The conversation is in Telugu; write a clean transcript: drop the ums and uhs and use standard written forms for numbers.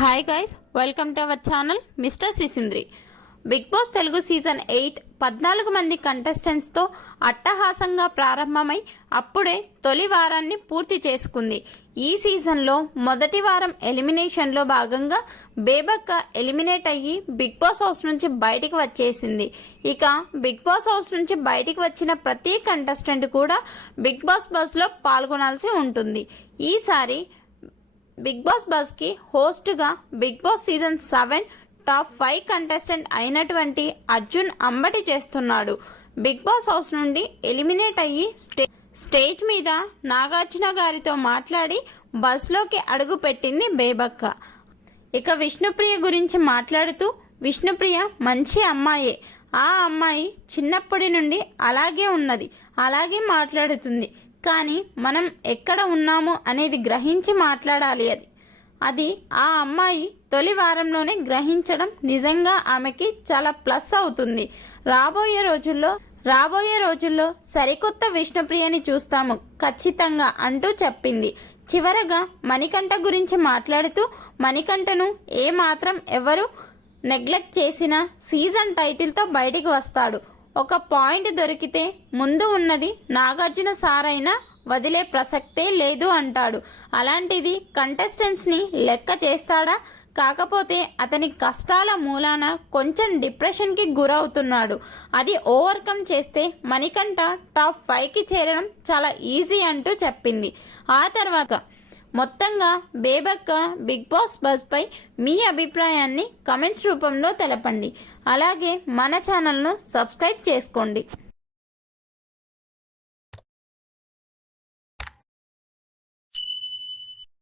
Hi guys, welcome to our channel mister Sisindri. Bigg Boss Telugu season 8 14 మంది కంటెస్టెంట్స్తో అట్టహాసంగా ప్రారంభమై అప్పుడే తొలి వారాన్ని పూర్తి చేసుకుంది. ఈ సీజన్లో మొదటి వారం ఎలిమినేషన్లో భాగంగా బేబక్క ఎలిమినేట్ అయ్యి బిగ్ బాస్ హౌస్ నుంచి బయటికి వచ్చేసింది. ఇక బిగ్ బాస్ హౌస్ నుంచి బయటికి వచ్చిన ప్రతి కంటెస్టెంట్ కూడా బిగ్ బాస్ బస్లో పాల్గొనాల్సి ఉంటుంది. ఈసారి బిగ్ బాస్ బస్కి హోస్ట్గా big boss season 7 top 5 contestant అయినటువంటి అర్జున్ అంబటి చేస్తున్నాడు. బిగ్ బాస్ హౌస్ నుండి ఎలిమినేట్ అయ్యి స్టేజ్ మీద నాగార్జున గారితో మాట్లాడి బస్లోకి అడుగు పెట్టింది బేబక్క. ఇక విష్ణుప్రియ గురించి మాట్లాడుతూ, విష్ణుప్రియ మంచి అమ్మాయే, ఆ అమ్మాయి చిన్నప్పటి నుండి అలాగే ఉన్నది, అలాగే మాట్లాడుతుంది, కానీ మనం ఎక్కడ ఉన్నామో అనేది గ్రహించి మాట్లాడాలి. అది ఆ అమ్మాయి తొలి వారంలోనే గ్రహించడం నిజంగా ఆమెకి చాలా ప్లస్ అవుతుంది. రాబోయే రోజుల్లో సరికొత్త విష్ణుప్రియని చూస్తాము ఖచ్చితంగా అంటూ చెప్పింది. చివరగా మణికంఠ గురించి మాట్లాడుతూ, మణికంఠను ఏమాత్రం ఎవరు నెగ్లెక్ట్ చేసినా సీజన్ టైటిల్తో బయటికి వస్తాడు. ఒక పాయింట్ దొరికితే ముందు ఉన్నది నాగార్జున సార్ అయినా వదిలే ప్రసక్తే లేదు అంటాడు. అలాంటిది కంటెస్టెంట్స్ని లెక్క చేస్తాడా? కాకపోతే అతని కష్టాల మూలాన కొంచెం డిప్రెషన్కి గురవుతున్నాడు. అది ఓవర్కమ్ చేస్తే మణికంఠ టాప్ 5కి చేరడం చాలా ఈజీ అంటూ చెప్పింది. ఆ తర్వాత మొత్తంగా బేబక్క బిగ్ బాస్ బస్పై మీ అభిప్రాయాన్ని కమెంట్స్ రూపంలో తెలపండి. అలాగే మన ఛానల్ను సబ్స్క్రైబ్ చేసుకోండి.